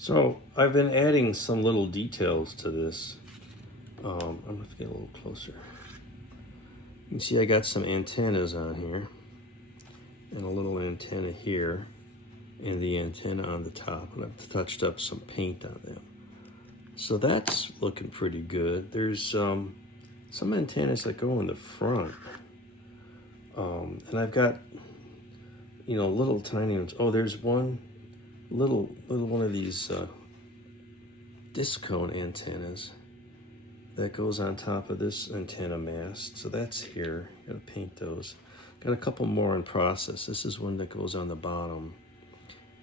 So I've been adding some little details to this. I'm gonna have to get a little closer. You can see I got some antennas on here, and a little antenna here, and the antenna on the top, and I've touched up some paint on them. So that's looking pretty good. There's some antennas that go in the front, and I've got little tiny ones. Oh, there's one little one of these disc cone antennas that goes on top of this antenna mast. So that's here. Gotta paint those. Got a couple more in process. This is one that goes on the bottom.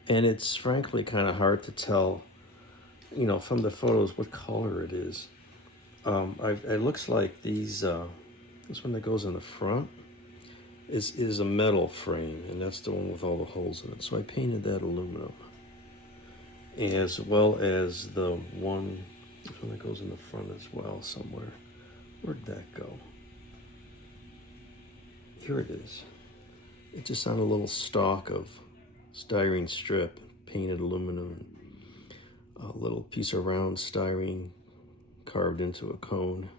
And it's frankly kind of hard to tell, from the photos what color it is. It looks like this one that goes on the front is a metal frame, and that's the one with all the holes in it. So I painted that aluminum, as well as the one that goes in the front as well somewhere. Where'd that go? Here it is. It's just on a little stalk of styrene strip, painted aluminum, and a little piece of round styrene carved into a cone,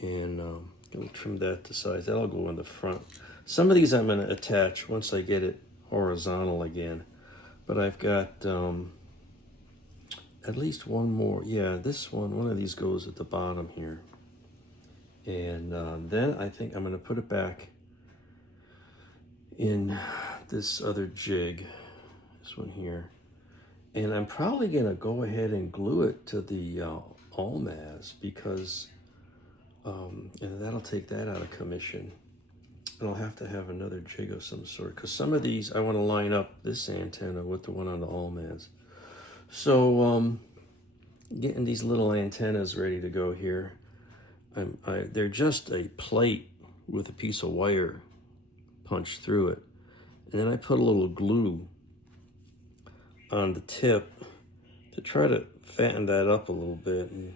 and I'll trim that to size. That'll go in the front. Some of these I'm going to attach once I get it horizontal again, but I've got at least one more. Yeah, this one of these goes at the bottom here, and then I think I'm going to put it back in this other jig, this one here, and I'm probably going to go ahead and glue it to the almaz, because and that'll take that out of commission, and I'll have to have another jig of some sort, because some of these I want to line up this antenna with the one on the almaz. So getting these little antennas ready to go here. They're just a plate with a piece of wire punched through it, and then I put a little glue on the tip to try to fatten that up a little bit and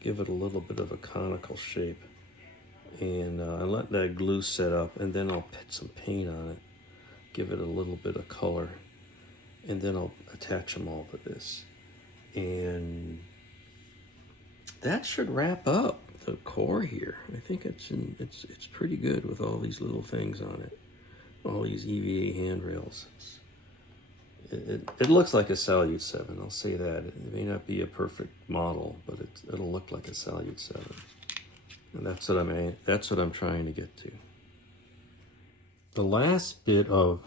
give it a little bit of a conical shape. And I let that glue set up, and then I'll put some paint on it, give it a little bit of color, and then I'll attach them all to this. And that should wrap up the core here. I think it's pretty good with all these little things on it, all these EVA handrails. It looks like a Salyut 7, I'll say that. It may not be a perfect model, but it'll look like a Salyut 7. And that's what I'm trying to get to. The last bit of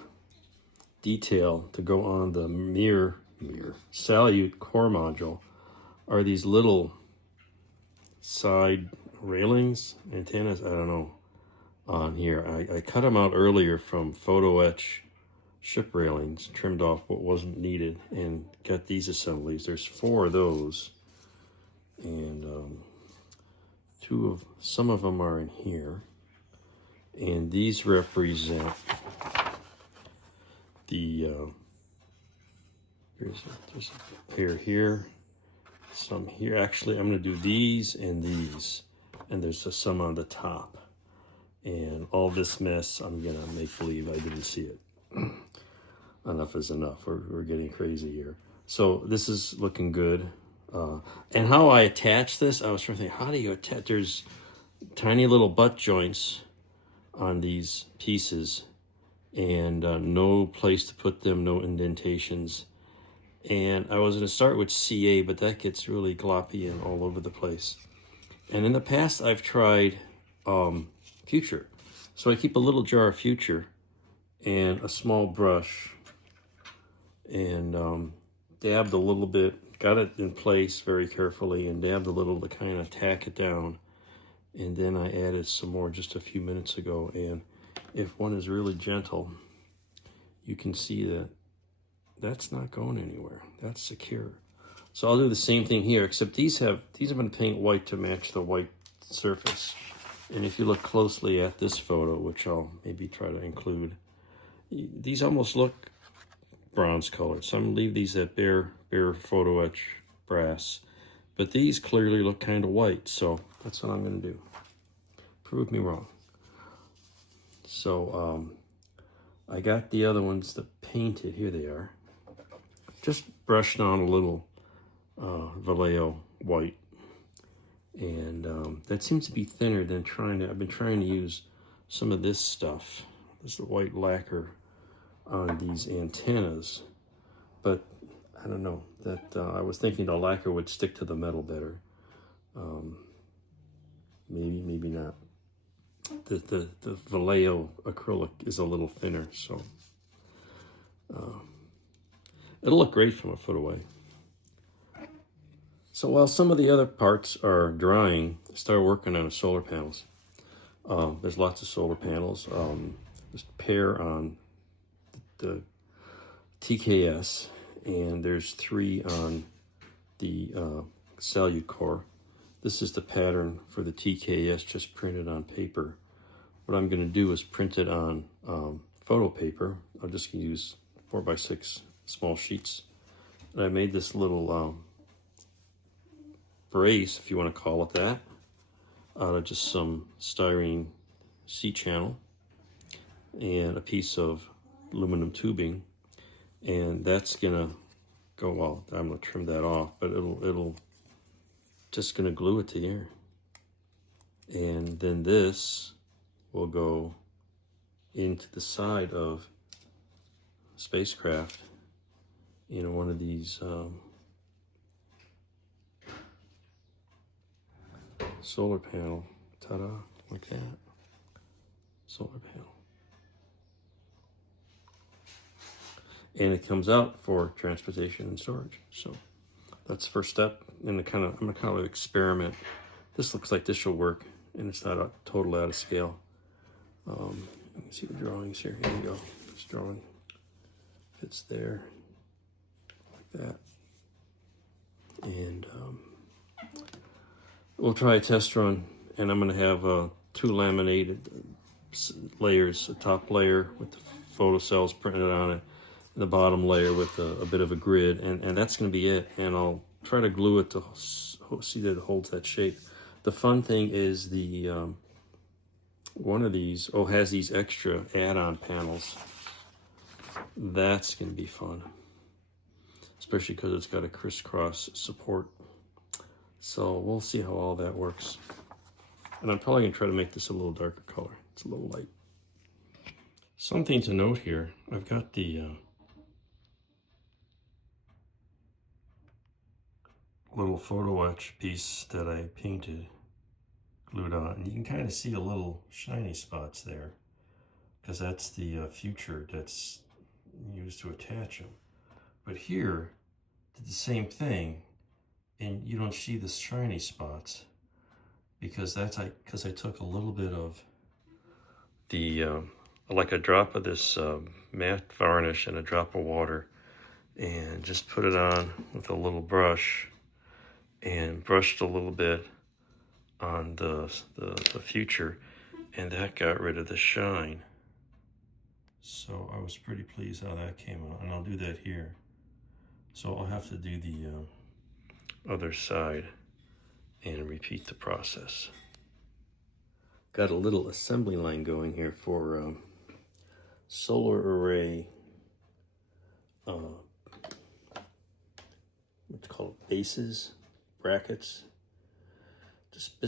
detail to go on the mirror Salyut core module are these little side railings, antennas, I don't know, on here. I cut them out earlier from photo etch ship railings, trimmed off what wasn't needed, and got these assemblies. There's 4 of those, and some of them are in here, and these represent the there's a pair here, some here. Actually, I'm going to do these, and there's some on the top. And all this mess, I'm going to make believe I didn't see it. Enough is enough. We're getting crazy here. So this is looking good. And how I attach this, I was trying to think, how do you attach? There's tiny little butt joints on these pieces, and no place to put them, no indentations. And I was going to start with CA, but that gets really gloppy and all over the place. And in the past, I've tried Future. So I keep a little jar of Future and a small brush, and dabbed a little bit, got it in place very carefully, and dabbed a little to kind of tack it down. And then I added some more just a few minutes ago. And if one is really gentle, you can see that that's not going anywhere. That's secure. So I'll do the same thing here, except these have been painted white to match the white surface. And if you look closely at this photo, which I'll maybe try to include, these almost look bronze colored. So I'm gonna leave these at bare photo etch brass, but these clearly look kind of white. So that's what I'm gonna do. Prove me wrong. So I got the other ones that painted. Here they are. just brushed on a little Vallejo white, and that seems to be thinner than I've been trying to use some of this stuff. This is the white lacquer on these antennas, but I don't know, that I was thinking the lacquer would stick to the metal better. Maybe not. The Vallejo acrylic is a little thinner, so it'll look great from a foot away. So while some of the other parts are drying, I started working on the solar panels. There's lots of solar panels. There's a pair on the TKS, and there's 3 on the Salyut core. This is the pattern for the TKS, just printed on paper. What I'm going to do is print it on photo paper. I'm just going to use 4x6 small sheets. And I made this little brace, if you want to call it that, out of just some styrene C-channel and a piece of aluminum tubing, and that's gonna go, well, I'm gonna trim that off, but it'll just gonna glue it to here. And then this will go into the side of spacecraft in one of these solar panel, ta-da, like that, solar panel. And it comes out for transportation and storage. So that's the first step in the I'm gonna kind of experiment. This looks like this will work, and it's not totally out of scale. You can see the drawings here. Here you go. This drawing fits there, like that. And we'll try a test run, and I'm gonna have 2 laminated layers, a top layer with the photocells printed on it, and the bottom layer with a bit of a grid, and that's gonna be it. And I'll try to glue it to see that it holds that shape. The fun thing is the one of these has these extra add-on panels. That's gonna be fun, especially because it's got a crisscross support. So we'll see how all that works. And I'm probably gonna try to make this a little darker color. It's a little light. Something to note here, I've got the little photo etch piece that I painted glued on. And you can kind of see a little shiny spots there, because that's the future that's used to attach them. But here, did the same thing, and you don't see the shiny spots, because I took a little bit of the like a drop of this matte varnish and a drop of water, and just put it on with a little brush, and brushed a little bit on the future, and that got rid of the shine. So I was pretty pleased how that came out, and I'll do that here. So I'll have to do the other side and repeat the process. Got a little assembly line going here for solar array, what's called bases, brackets, just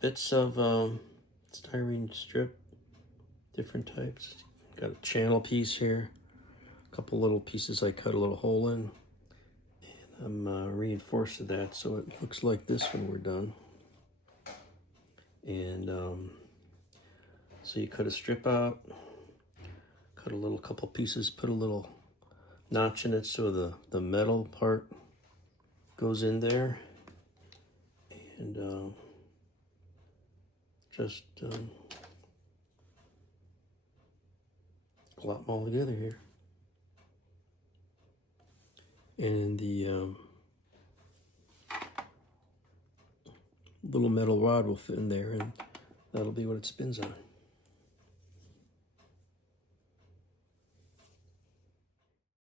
bits of styrene strip, different types. Got a channel piece here, a couple little pieces I cut a little hole in, and I'm reinforced that so it looks like this when we're done. And so you cut a strip out, cut a couple pieces, put a little notch in it so the metal part goes in there, and just glop them all together here. And the little metal rod will fit in there, and that'll be what it spins on.